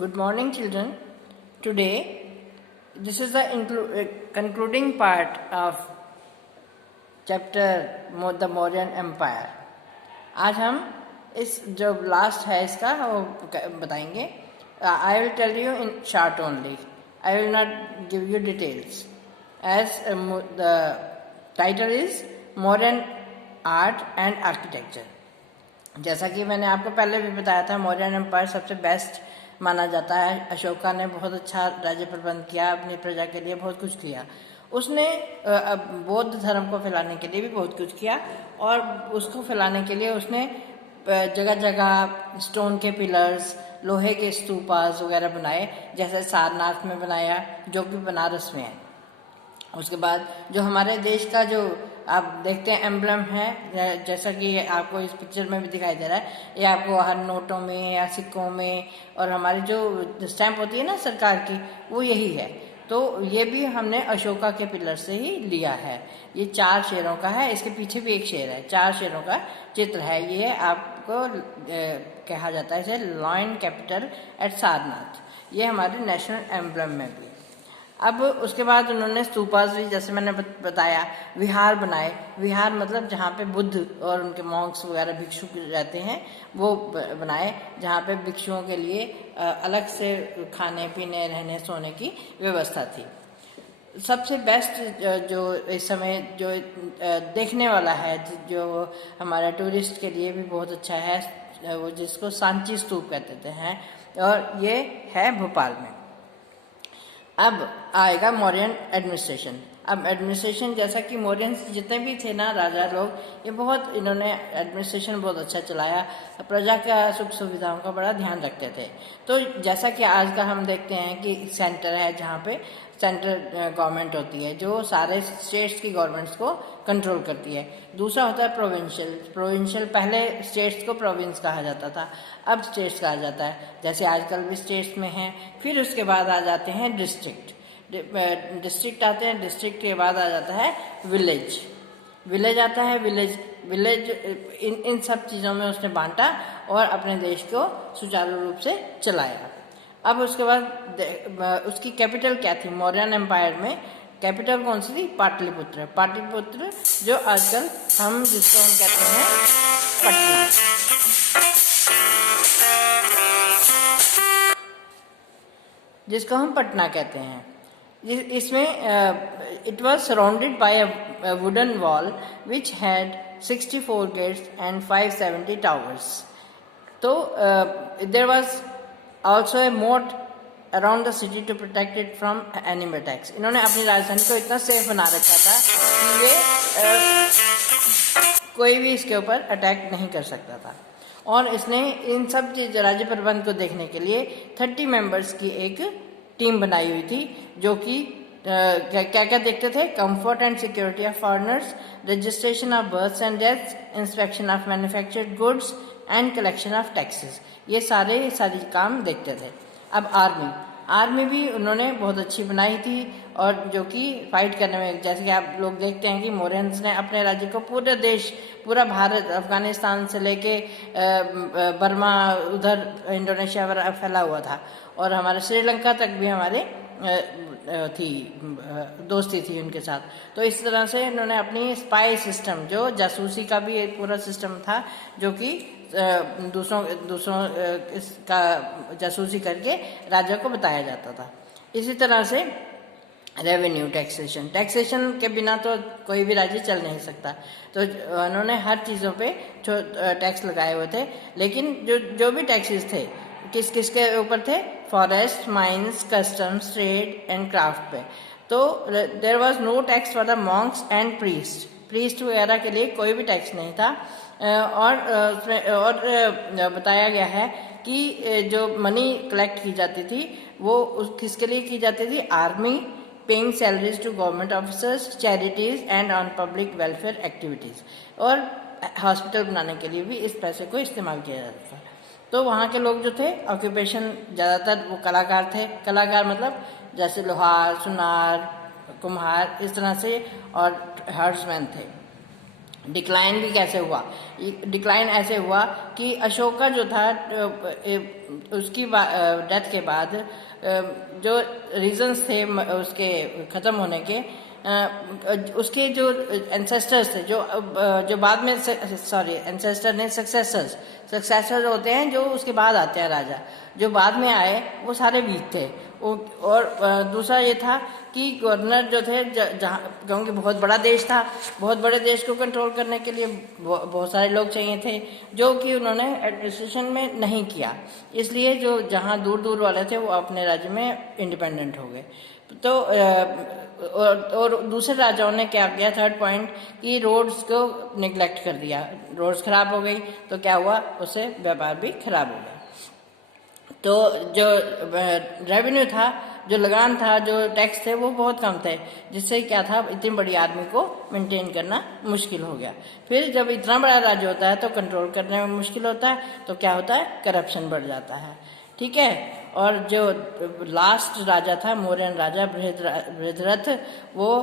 Good morning, children. Today, this is the concluding part of chapter the Mauryan Empire. आज हम इस जो last है इसका वो बताएंगे. I will tell you in short only. I will not give you details. As the title is Mauryan Art and Architecture. जैसा कि मैंने आपको पहले भी बताया था, मौर्यन एम्पायर सबसे बेस्ट माना जाता है. अशोका ने बहुत अच्छा राज्य प्रबंध किया, अपनी प्रजा के लिए बहुत कुछ किया. उसने बौद्ध धर्म को फैलाने के लिए भी बहुत कुछ किया और उसको फैलाने के लिए उसने जगह जगह स्टोन के पिलर्स, लोहे के स्तूपास वगैरह बनाए, जैसे सारनाथ में बनाया जो कि बनारस में है. उसके बाद जो हमारे देश का जो आप देखते हैं एम्ब्लम है, जैसा कि आपको इस पिक्चर में भी दिखाई दे रहा है, ये आपको हर नोटों में या सिक्कों में और हमारी जो स्टैंप होती है ना सरकार की, वो यही है. तो ये भी हमने अशोका के पिलर से ही लिया है. ये 4 शेरों का है, इसके पीछे भी एक शेर है, 4 शेरों का चित्र है. ये आपको कहा जाता है इसे लॉयन कैपिटल एट सारनाथ. ये हमारे नेशनल एम्ब्लम में भी. अब उसके बाद उन्होंने स्तूपास भी, जैसे मैंने बताया, विहार बनाए. विहार मतलब जहाँ पे बुद्ध और उनके मॉन्क्स वगैरह भिक्षु रहते हैं वो बनाए, जहाँ पे भिक्षुओं के लिए अलग से खाने पीने रहने सोने की व्यवस्था थी. सबसे बेस्ट जो इस समय जो देखने वाला है, जो हमारा टूरिस्ट के लिए भी बहुत अच्छा है, वो जिसको सांची स्तूप कहते हैं, और ये है भोपाल में. अब आएगा मौर्यन एडमिनिस्ट्रेशन. अब एडमिनिस्ट्रेशन, जैसा कि मौर्यंस जितने भी थे ना राजा लोग, ये बहुत इन्होंने एडमिनिस्ट्रेशन बहुत अच्छा चलाया, प्रजा का सुख सुविधाओं का बड़ा ध्यान रखते थे. तो जैसा कि आज का हम देखते हैं कि सेंटर है जहाँ पे सेंट्रल गवर्नमेंट होती है जो सारे स्टेट्स की गवर्नमेंट्स को कंट्रोल करती है. दूसरा होता है प्रोविंशियल. प्रोविंशियल पहले स्टेट्स को प्रोविंस कहा जाता था, अब स्टेट्स कहा जाता है, जैसे आजकल भी स्टेट्स में है. फिर उसके बाद आ जाते हैं डिस्ट्रिक्ट. डिस्ट्रिक्ट आते हैं, डिस्ट्रिक्ट के बाद आ जाता है विलेज. विलेज आता है. विलेज इन सब चीज़ों में उसने बांटा और अपने देश को सुचारू रूप से चलाया. अब उसके बाद उसकी कैपिटल क्या थी मौर्यन एम्पायर में? कैपिटल कौन सी थी? पाटलिपुत्र. पाटलिपुत्र जो आजकल हम जिसको हम कहते हैं पटना. जिसको हम पटना कहते हैं. इसमें it was surrounded by a wooden wall which had 64 gates and 570 towers. तो there was also a moat around the city to protect it from enemy attacks. इन्होंने अपनी राजधानी को इतना सेफ बना रखा था कि ये कोई भी इसके ऊपर अटैक नहीं कर सकता था. और इसने इन सब राज्य प्रबंध को देखने के लिए 30 मेंबर्स की एक टीम बनाई हुई थी, जो कि क्या क्या देखते थे? Comfort and security of foreigners, registration of births and deaths, inspection of manufactured goods and collection of taxes. ये सारी काम देखते थे. अब आर्मी भी उन्होंने बहुत अच्छी बनाई थी, और जो कि फाइट करने में, जैसे कि आप लोग देखते हैं कि मौर्यंस ने अपने राज्य को पूरे देश, पूरा भारत, अफगानिस्तान से लेके बर्मा, उधर इंडोनेशिया फैला हुआ था, और हमारे श्रीलंका तक भी हमारे थी दोस्ती थी उनके साथ. तो इस तरह से इन्होंने अपनी स्पाई सिस्टम, जो जासूसी का भी एक पूरा सिस्टम था, जो कि दूसरों इसका जासूसी करके राजा को बताया जाता था. इसी तरह से रेवेन्यू, टैक्सेशन के बिना तो कोई भी राज्य चल नहीं सकता. तो उन्होंने हर चीज़ों पे टैक्स लगाए हुए थे. लेकिन जो भी टैक्सेस थे किस के ऊपर थे? Forest, mines, customs, trade and craft पे. तो there was no tax for the monks and priest वगैरह के लिए कोई भी टैक्स नहीं था. और बताया गया है कि जो मनी कलेक्ट की जाती थी वो किसके लिए की जाती थी? Army, paying salaries to government officers, charities and on public welfare activities. और हॉस्पिटल बनाने के लिए भी इस पैसे को इस्तेमाल किया जाता था. तो वहाँ के लोग जो थे, ऑक्यूपेशन ज़्यादातर वो कलाकार थे. कलाकार मतलब जैसे लोहार, सुनार, कुम्हार, इस तरह से, और हर्ड्समैन थे. डिक्लाइन भी कैसे हुआ। डिक्लाइन ऐसे हुआ कि अशोका जो था उसकी डेथ के बाद जो रीजंस थे उसके ख़त्म होने के, उसके जो एंसेस्टर्स थे, जो बाद में, सॉरी एंसेस्टर नहीं, सक्सेसर्स होते हैं जो उसके बाद आते हैं राजा, जो बाद में आए वो सारे वीक थे। और दूसरा ये था कि गवर्नर जो थे, जहाँ, क्योंकि बहुत बड़ा देश था, बहुत बड़े देश को कंट्रोल करने के लिए बहुत सारे लोग चाहिए थे, जो कि उन्होंने एडमिनिस्ट्रेशन में नहीं किया। इसलिए जो जहाँ दूर दूर वाले थे वो अपने राज्य में इंडिपेंडेंट हो गए। तो और दूसरे राजाओं ने क्या किया, थर्ड पॉइंट, कि रोड्स को निगलेक्ट कर दिया। रोड्स खराब हो गई तो क्या हुआ, उससे व्यापार भी खराब हो गया। तो जो रेवेन्यू था, जो लगान था, जो टैक्स थे, वो बहुत कम थे, जिससे क्या था, इतनी बड़ी आदमी को मेंटेन करना मुश्किल हो गया। फिर जब इतना बड़ा राज्य होता है तो कंट्रोल करने में मुश्किल होता है, तो क्या होता है, करप्शन बढ़ जाता है। ठीक है। और जो लास्ट राजा था, मौर्यन राजा बृहद्रथ, वो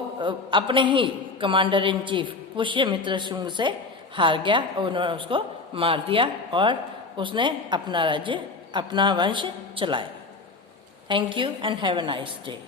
अपने ही commander in chief Pushyamitra Shunga से हार गया और उन्होंने उसको मार दिया और उसने अपना राज्य, अपना वंश चलाया। Thank you and have a nice day.